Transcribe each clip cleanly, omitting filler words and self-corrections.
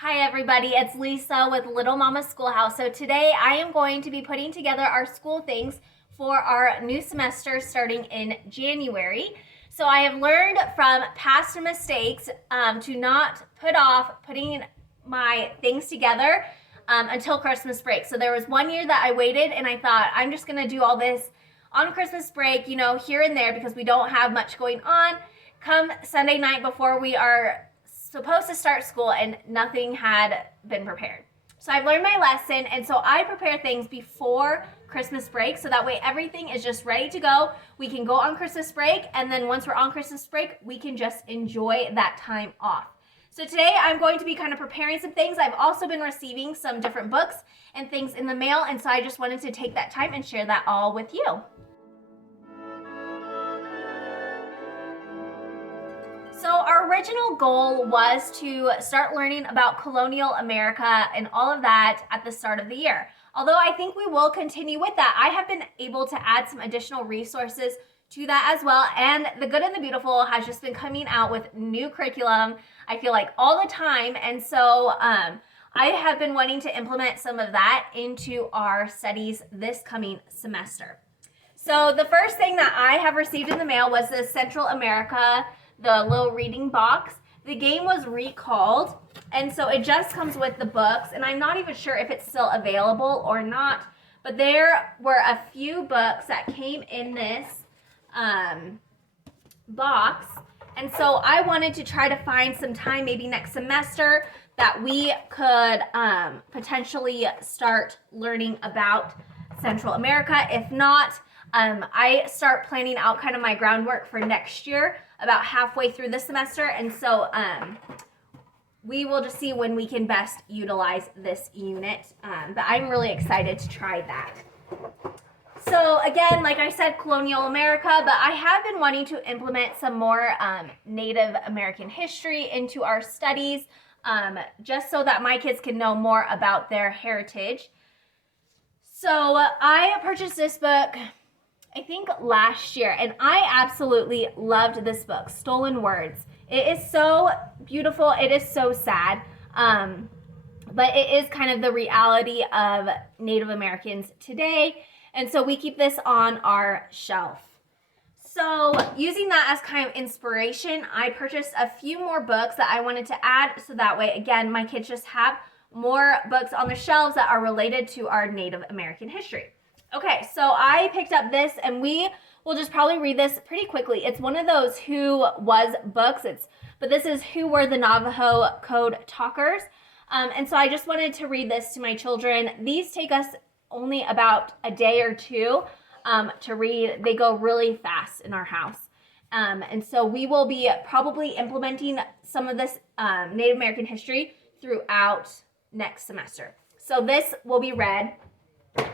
Hi everybody, it's Lisa with Little Mama Schoolhouse. So today I am going to be putting together our school things for our new semester starting in January. So I have learned from past mistakes to not put off putting my things together until Christmas break. So there was one year that I waited and I thought I'm just gonna do all this on Christmas break, here and there because we don't have much going on. Come Sunday night before we are supposed to start school and nothing had been prepared. So I've learned my lesson, and so I prepare things before Christmas break so that way everything is just ready to go. We can go on Christmas break, and then once we're on Christmas break, we can just enjoy that time off. So today I'm going to be kind of preparing some things. I've also been receiving some different books and things in the mail, and so I just wanted to take that time and share that all with you. So our original goal was to start learning about colonial America and all of that at the start of the year. Although I think we will continue with that, I have been able to add some additional resources to that as well. And The Good and the Beautiful has just been coming out with new curriculum, I feel like all the time. And so I have been wanting to implement some of that into our studies this coming semester. So the first thing that I have received in the mail was the Central America, the little reading box. The game was recalled, and so it just comes with the books, and I'm not even sure if it's still available or not, but there were a few books that came in this box, and so I wanted to try to find some time maybe next semester that we could potentially start learning about Central America. If not, I start planning out kind of my groundwork for next year about halfway through the semester, and so we will just see when we can best utilize this unit, but I'm really excited to try that. So again, like I said, colonial America, but I have been wanting to implement some more Native American history into our studies, just so that my kids can know more about their heritage. So I purchased this book I think last year, and I absolutely loved this book, Stolen Words. It is so beautiful. It is so sad, but it is kind of the reality of Native Americans today, and so we keep this on our shelf. So using that as kind of inspiration, I purchased a few more books that I wanted to add, so that way, again, my kids just have more books on the shelves that are related to our Native American history. Okay, so I picked up this, and we will just probably read this pretty quickly. It's one of those Who Was books, but this is Who Were the Navajo Code Talkers. And so I just wanted to read this to my children. These take us only about a day or two to read. They go really fast in our house. And so we will be probably implementing some of this Native American history throughout next semester. So this will be read.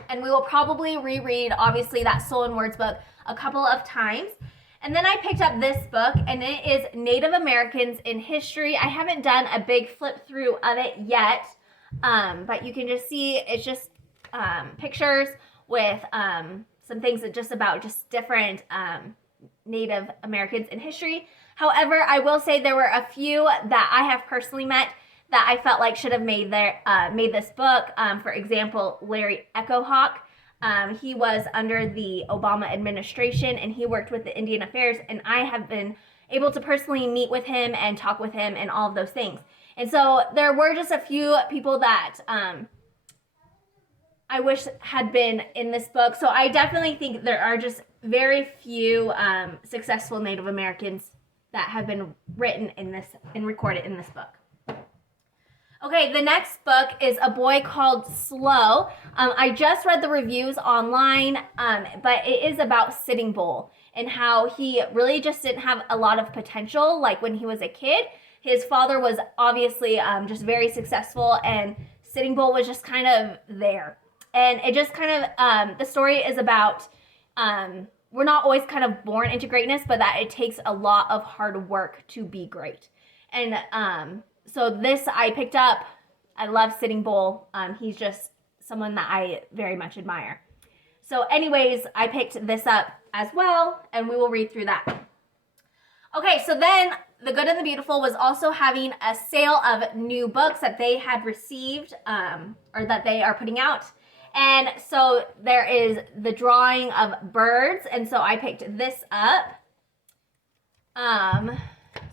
And we will probably reread, obviously, that Stolen Words book a couple of times. And then I picked up this book, and it is Native Americans in History. I haven't done a big flip through of it yet, but you can just see it's just pictures with some things that just about just different Native Americans in history. However, I will say there were a few that I have personally met that I felt like should have made this book. For example, Larry Echo Hawk. He was under the Obama administration, and he worked with the Indian Affairs, and I have been able to personally meet with him and talk with him and all of those things. And so there were just a few people that I wish had been in this book. So I definitely think there are just very few successful Native Americans that have been written in this and recorded in this book. Okay, the next book is A Boy Called Slow. I just read the reviews online, but it is about Sitting Bull and how he really just didn't have a lot of potential like when he was a kid. His father was obviously just very successful, and Sitting Bull was just kind of there. And it just kind of, the story is about, we're not always kind of born into greatness, but that it takes a lot of hard work to be great. And so this I picked up. I love Sitting Bull. He's just someone that I very much admire. So anyways, I picked this up as well, and we will read through that. Okay, so then The Good and the Beautiful was also having a sale of new books that they had received or that they are putting out. And so there is the drawing of birds. And so I picked this up.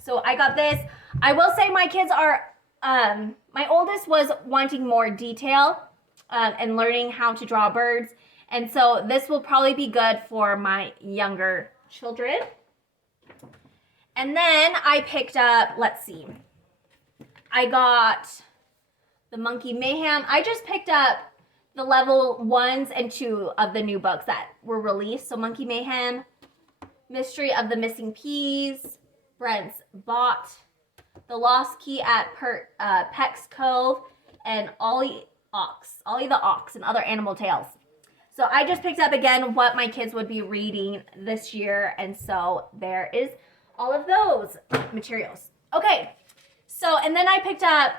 So I got this. I will say my kids are, my oldest was wanting more detail and learning how to draw birds. And so this will probably be good for my younger children. And then I picked up, let's see, I got the Monkey Mayhem. I just picked up the level 1s and 2 of the new books that were released. So Monkey Mayhem, Mystery of the Missing Peas, Brent's Bot, The Lost Key at Peck's Cove, and Ollie the Ox, and Other Animal Tales. So I just picked up again what my kids would be reading this year. And so there is all of those materials. Okay, so, and then I picked up,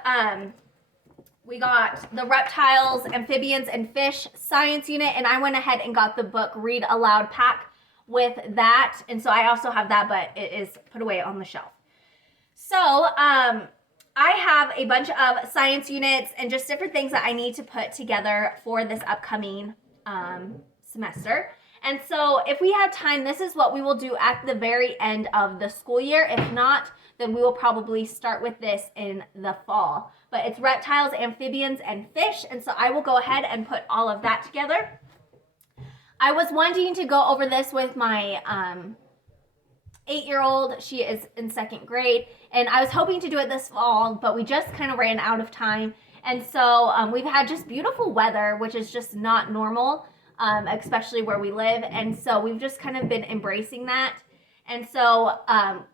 we got the Reptiles, Amphibians, and Fish Science Unit, and I went ahead and got the book Read Aloud Pack with that. And so I also have that, but it is put away on the shelf. So, I have a bunch of science units and just different things that I need to put together for this upcoming semester. And so if we have time, this is what we will do at the very end of the school year. If not, then we will probably start with this in the fall. But it's reptiles, amphibians, and fish. And so I will go ahead and put all of that together. I was wanting to go over this with my 8-year-old. She is in 2nd grade. And I was hoping to do it this fall, but we just kind of ran out of time. And so we've had just beautiful weather, which is just not normal. Especially where we live. And so we've just kind of been embracing that. And so,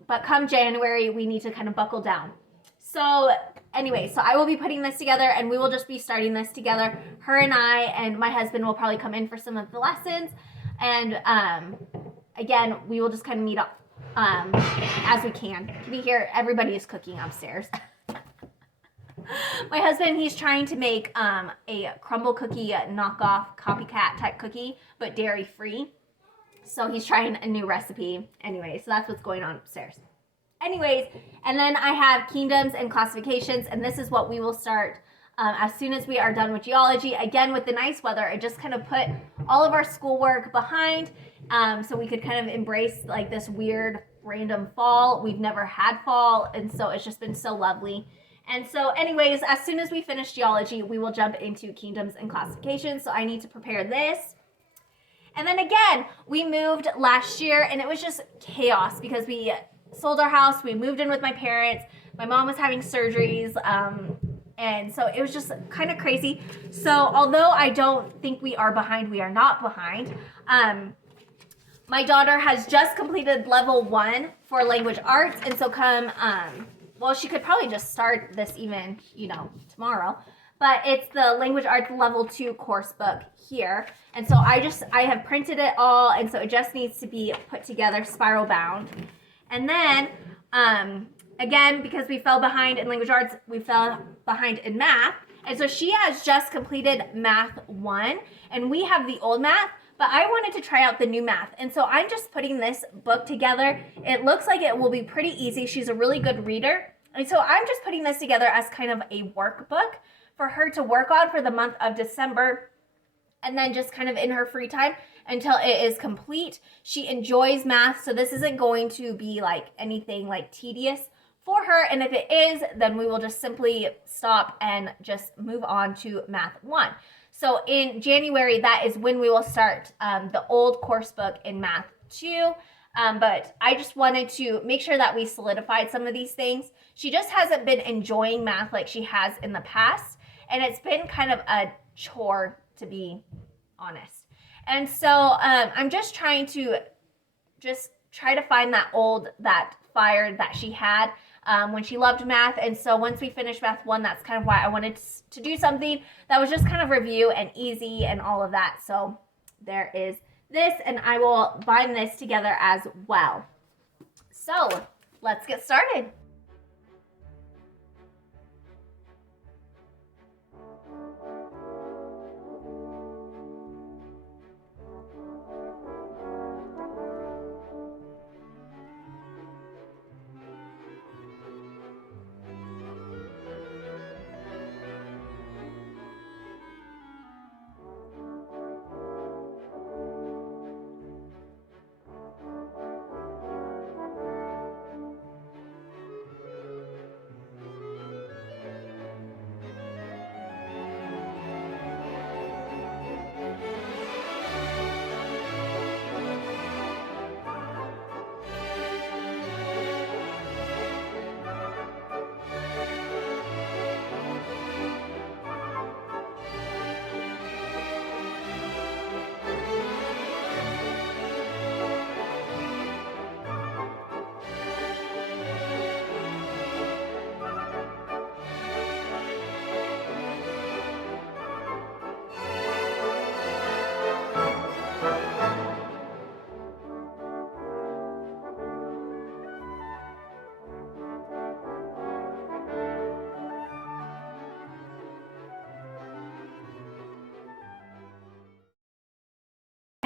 but come January, we need to kind of buckle down. So anyway, so I will be putting this together and we will just be starting this together. Her and I and my husband will probably come in for some of the lessons. And again, we will just kind of meet up as we can. We hear everybody is cooking upstairs. My husband, he's trying to make a crumble cookie knockoff copycat type cookie, but dairy free. So he's trying a new recipe. Anyway, so that's what's going on upstairs. Anyways, and then I have kingdoms and classifications, and this is what we will start as soon as we are done with geology. Again, with the nice weather, it just kind of put all of our schoolwork behind so we could kind of embrace like this weird random fall. We've never had fall, and so it's just been so lovely. And so anyways, as soon as we finish geology, we will jump into kingdoms and classifications. So I need to prepare this. And then again, we moved last year and it was just chaos because we sold our house. We moved in with my parents. My mom was having surgeries. And so it was just kind of crazy. So although I don't think we are behind, we are not behind. My daughter has just completed level 1 for language arts. And so come, well, she could probably just start this even, tomorrow. But it's the language arts level 2 course book here. And so I have printed it all. And so it just needs to be put together, spiral bound. And then, again, because we fell behind in language arts, we fell behind in math. And so she has just completed math 1. And we have the old math. But I wanted to try out the new math. And so I'm just putting this book together. It looks like it will be pretty easy. She's a really good reader. And so I'm just putting this together as kind of a workbook for her to work on for the month of December. And then just kind of in her free time until it is complete. She enjoys math. So this isn't going to be like anything like tedious for her. And if it is, then we will just simply stop and just move on to math 1. So in January, that is when we will start the old course book in math 2. But I just wanted to make sure that we solidified some of these things. She just hasn't been enjoying math like she has in the past. And it's been kind of a chore, to be honest. And so I'm just trying to try to find that fire that she had when she loved math. And so once we finished math 1, that's kind of why I wanted to do something that was just kind of review and easy and all of that. So there is this, and I will bind this together as well. So let's get started.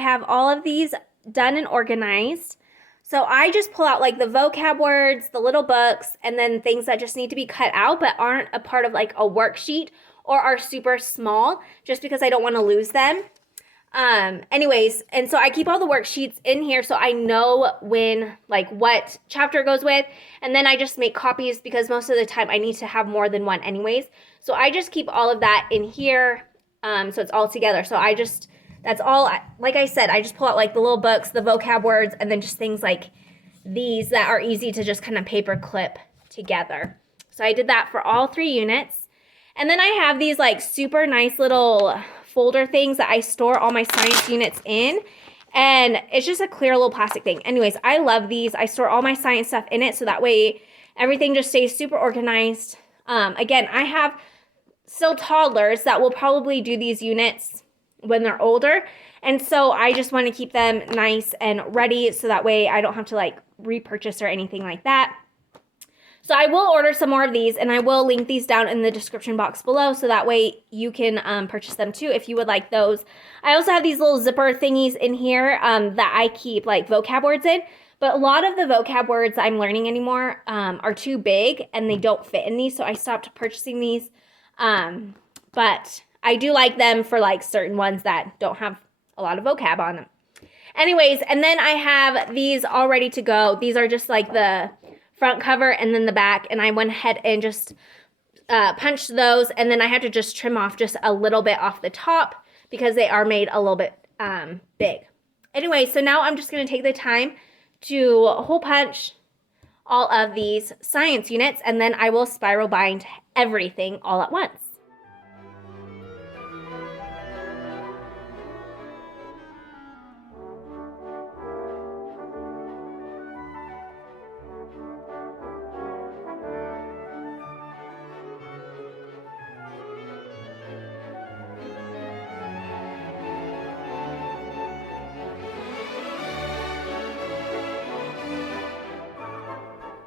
have all of these done and organized. So I just pull out like the vocab words, the little books, and then things that just need to be cut out but aren't a part of like a worksheet or are super small, just because I don't want to lose them. Anyways, and so I keep all the worksheets in here so I know when, like, what chapter goes with, and then I just make copies because most of the time I need to have more than one anyways. So I just keep all of that in here, so it's all together. So that's all, like I said, I just pull out like the little books, the vocab words, and then just things like these that are easy to just kind of paper clip together. So I did that for all 3 units. And then I have these like super nice little folder things that I store all my science units in. And it's just a clear little plastic thing. Anyways, I love these. I store all my science stuff in it so that way everything just stays super organized. Again, I have still toddlers that will probably do these units when they're older. And so I just want to keep them nice and ready so that way I don't have to like repurchase or anything like that. So I will order some more of these, and I will link these down in the description box below so that way you can purchase them too if you would like those. I also have these little zipper thingies in here that I keep like vocab words in, but a lot of the vocab words I'm learning anymore are too big and they don't fit in these, so I stopped purchasing these. But I do like them for like certain ones that don't have a lot of vocab on them. Anyways, and then I have these all ready to go. These are just like the front cover and then the back, and I went ahead and just punched those, and then I had to just trim off just a little bit off the top because they are made a little bit big. Anyway, so now I'm just going to take the time to hole punch all of these science units, and then I will spiral bind everything all at once.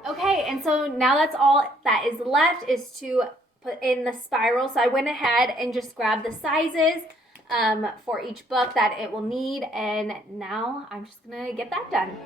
Okay, and so now that's all that is left is to put in the spiral. So I went ahead and just grabbed the sizes for each book that it will need, and now I'm just gonna get that done.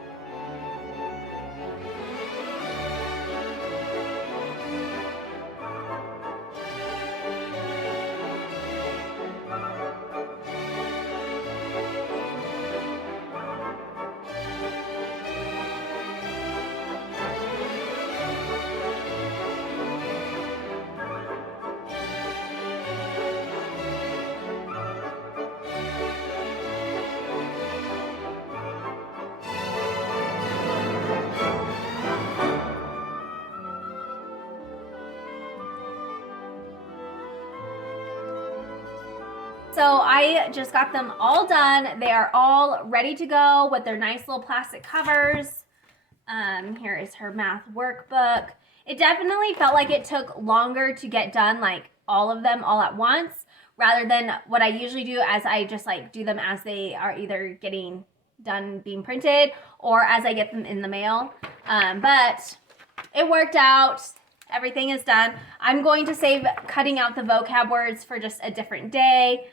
So I just got them all done. They are all ready to go with their nice little plastic covers. Here is her math workbook. It definitely felt like it took longer to get done, like all of them all at once, rather than what I usually do as I just like do them as they are either getting done being printed or as I get them in the mail. But it worked out. Everything is done. I'm going to save cutting out the vocab words for just a different day.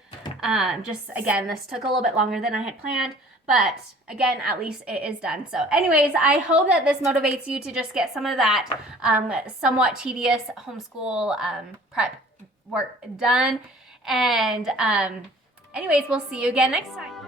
Just again, this took a little bit longer than I had planned, but again, at least it is done. So anyways, I hope that this motivates you to just get some of that somewhat tedious homeschool prep work done. And anyways, we'll see you again next time.